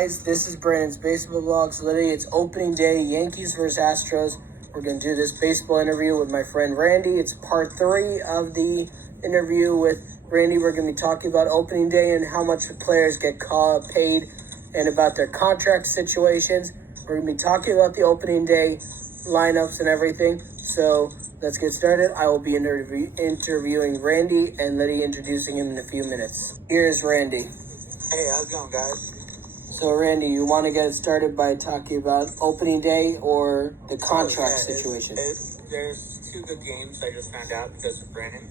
Guys, this is Brandon's Baseball Vlogs. Literally, it's opening day, Yankees versus Astros. We're going to do this baseball interview with my friend Randy. It's part 3 of the interview with Randy. We're going to be talking about opening day and how much the players get paid and about their contract situations. We're going to be talking about the opening day lineups and everything. So let's get started. I will be interviewing Randy and Liddy introducing him in a few minutes. Here's Randy. Hey, how's it going, guys? So, Randy, you want to get started by talking about opening day or the contract situation? There's 2 good games I just found out because of Brandon.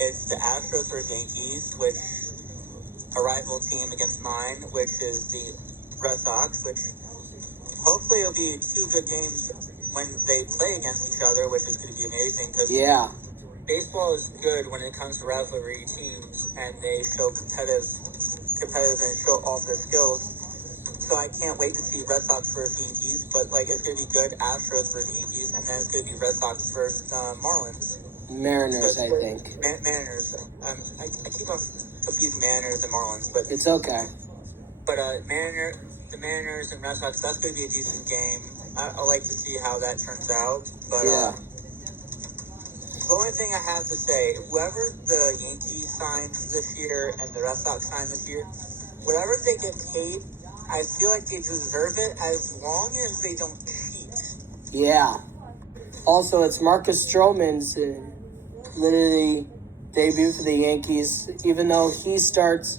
It's the Astros versus Yankees, which a rival team against mine, which is the Red Sox, which hopefully it'll be 2 good games when they play against each other, which is going to be amazing. Cause baseball is good when it comes to rivalry teams, and they show competitive and show off their skills. So I can't wait to see Red Sox versus Yankees, but it's going to be good Astros versus Yankees, and then it's going to be Red Sox versus Marlins. Mariners, I think. Mariners. I keep on confusing Mariners and Marlins, but it's okay. But the Mariners and Red Sox, that's going to be a decent game. I like to see how that turns out, but the only thing I have to say, whoever the Yankees signed this year and the Red Sox signed this year, whatever they get paid, I feel like they deserve it as long as they don't cheat. Yeah. Also, it's Marcus Stroman's literally debut for the Yankees, even though he starts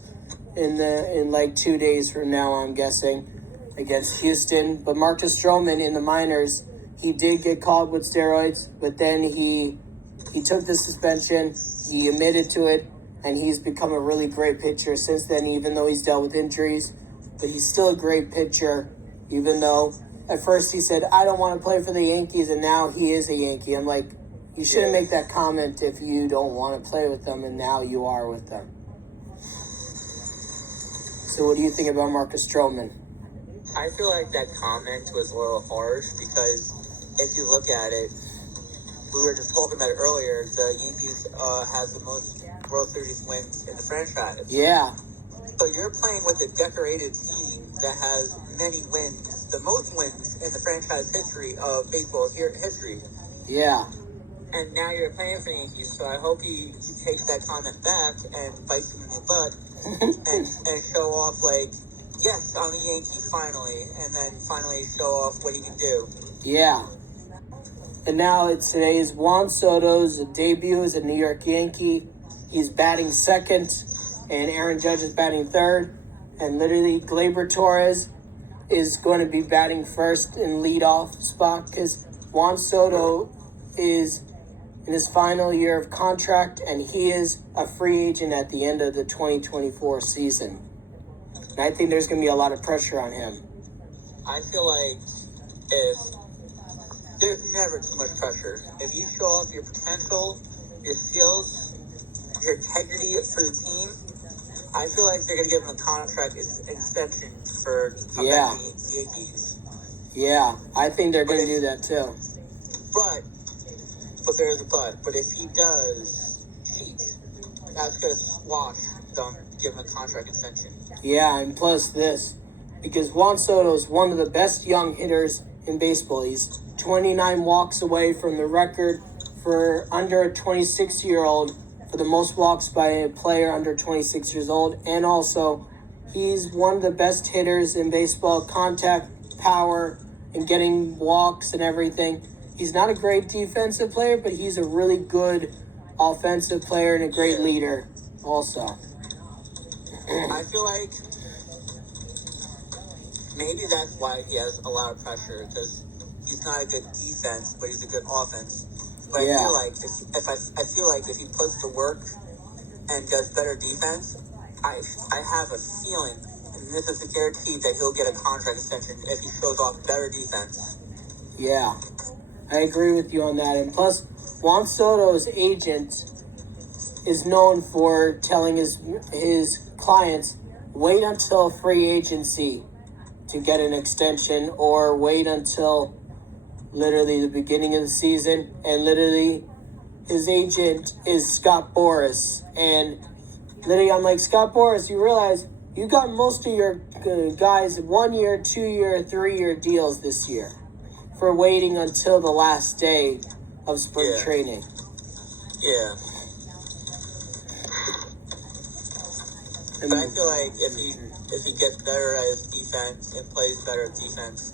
in 2 days from now, I'm guessing, against Houston. But Marcus Stroman in the minors, he did get caught with steroids, but then he took the suspension, he admitted to it, and he's become a really great pitcher since then, even though he's dealt with injuries. But he's still a great pitcher, even though at first he said, I don't want to play for the Yankees, and now he is a Yankee. I'm like, you shouldn't make that comment if you don't want to play with them, and now you are with them. So what do you think about Marcus Stroman? I feel like that comment was a little harsh because if you look at it, we were just talking about it earlier, the Yankees have the most World Series wins in the franchise. Yeah. So you're playing with a decorated team that has many wins, the most wins in the franchise history of baseball history. Yeah. And now you're playing for the Yankees, so I hope he takes that comment back and bites him in the butt and show off yes, I'm a Yankee finally, and then finally show off what he can do. Yeah. And now today is Juan Soto's debut as a New York Yankee. He's batting second, and Aaron Judge is batting third. And literally, Gleyber Torres is going to be batting first in leadoff spot because Juan Soto is in his final year of contract, and he is a free agent at the end of the 2024 season. And I think there's going to be a lot of pressure on him. I feel like there's never too much pressure. If you show off your potential, your skills, your integrity for the team, I feel like they're going to give him a contract extension for come back to the Yankees. Yeah, I think they're going to do that too. But there's a but. But if he does cheat, that's going to squash them, give him a contract extension. Yeah, and plus this, because Juan Soto is one of the best young hitters in baseball. He's 29 walks away from the record for under a 26-year-old for the most walks by a player under 26 years old. And also, he's one of the best hitters in baseball, contact, power, and getting walks and everything. He's not a great defensive player, but he's a really good offensive player and a great leader also. I feel like maybe that's why he has a lot of pressure, because he's not a good defense, but he's a good offense. But I feel like if he puts the work and does better defense, I have a feeling, and this is a guarantee, that he'll get a contract extension if he shows off better defense. Yeah, I agree with you on that. And plus, Juan Soto's agent is known for telling his clients, wait until free agency to get an extension, or wait until literally the beginning of the season. And literally his agent is Scott Boras, and literally I'm like, Scott Boras, you realize you got most of your guys 1 year, 2 year, 3 year deals this year for waiting until the last day of spring training. Yeah. But I feel like if he gets better at his defense and plays better at defense,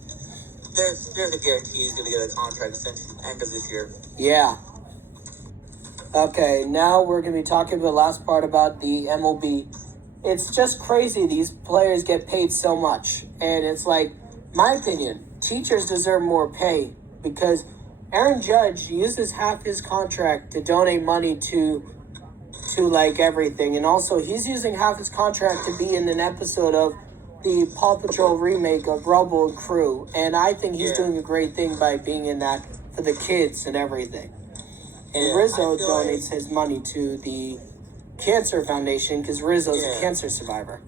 there's a guarantee he's going to get a contract since the end of this year. Yeah. Okay, now we're going to be talking about the last part about the MLB. It's just crazy these players get paid so much. And it's like, my opinion, teachers deserve more pay because Aaron Judge uses half his contract to donate money to like everything. And also, he's using half his contract to be in an episode of the Paw Patrol remake of Robo and Crew. And I think he's doing a great thing by being in that for the kids and everything. And Rizzo donates his money to the Cancer Foundation because Rizzo's a cancer survivor.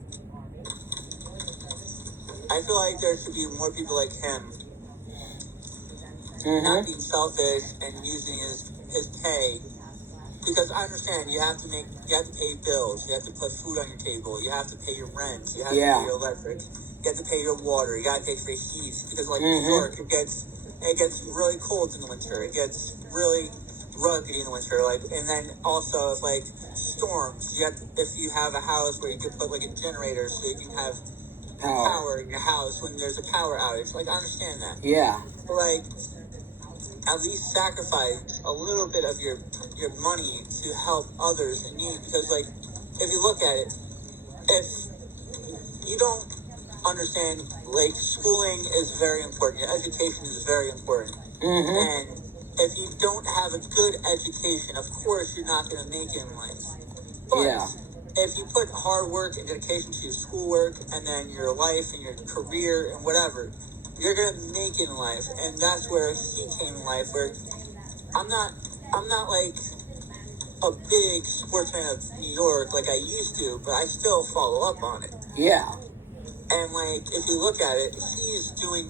I feel like there should be more people like him not being selfish and using his pay. Because I understand you have to pay bills, you have to put food on your table, you have to pay your rent, you have to pay your electric, you have to pay your water, you gotta pay for heat. Because like New York, it gets really cold in the winter, it gets really rugged in the winter, and then also if like storms, if you have a house where you could put like a generator so you can have power in your house when there's a power outage. Like I understand that. Yeah. But at least sacrifice a little bit of your money to help others in need. Because if you look at it, if you don't understand, schooling is very important. Your education is very important. And if you don't have a good education, of course you're not going to make it in life. But if you put hard work and dedication to your schoolwork and then your life and your career and whatever, you're going to make it in life. And that's where he came in life, where I'm not like a big sports fan of New York like I used to, but I still follow up on it. Yeah. And if you look at it, he's doing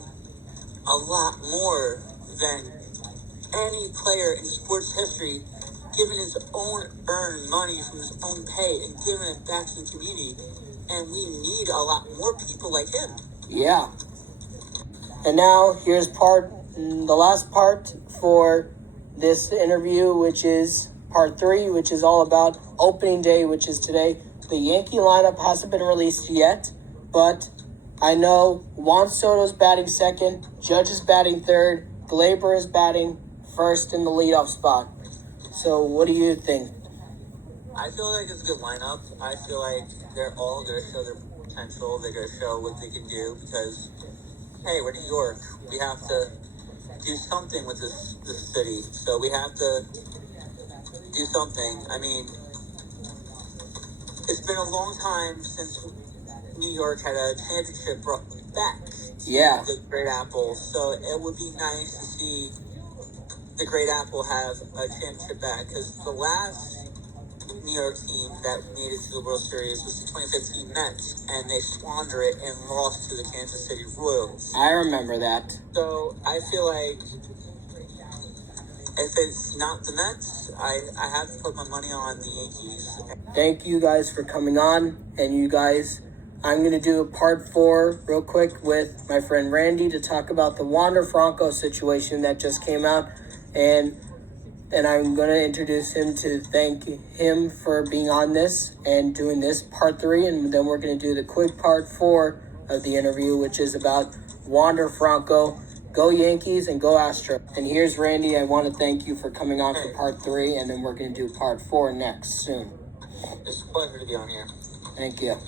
a lot more than any player in sports history, giving his own earned money from his own pay and giving it back to the community. And we need a lot more people like him. Yeah. And now here's the last part for this interview, which is part 3, which is all about opening day, which is today. The Yankee lineup hasn't been released yet, but I know Juan Soto's batting second, Judge is batting third, Glaber is batting first in the leadoff spot. So what do you think? I feel like it's a good lineup. I feel like they're all going to show their potential. They're going to show what they can do because, hey, we're New York. We have to do something with this city. So we have to do something. I mean, it's been a long time since New York had a championship brought back. Yeah. The Great Apple. So it would be nice to see the Great Apple have a championship back, because the last New York team that made it to the World Series was the 2015 Mets, and they squandered it and lost to the Kansas City Royals. I remember that. So I feel like if it's not the Mets, I have to put my money on the Yankees. Thank you guys for coming on, and you guys, I'm going to do a part 4 real quick with my friend Randy to talk about the Wander Franco situation that just came out. And I'm going to introduce him to thank him for being on this and doing this part 3. And then we're going to do the quick part 4 of the interview, which is about Wander Franco. Go Yankees and go Astros. And here's Randy. I want to thank you for coming on for part 3. And then we're going to do part 4 next soon. It's a pleasure to be on here. Thank you.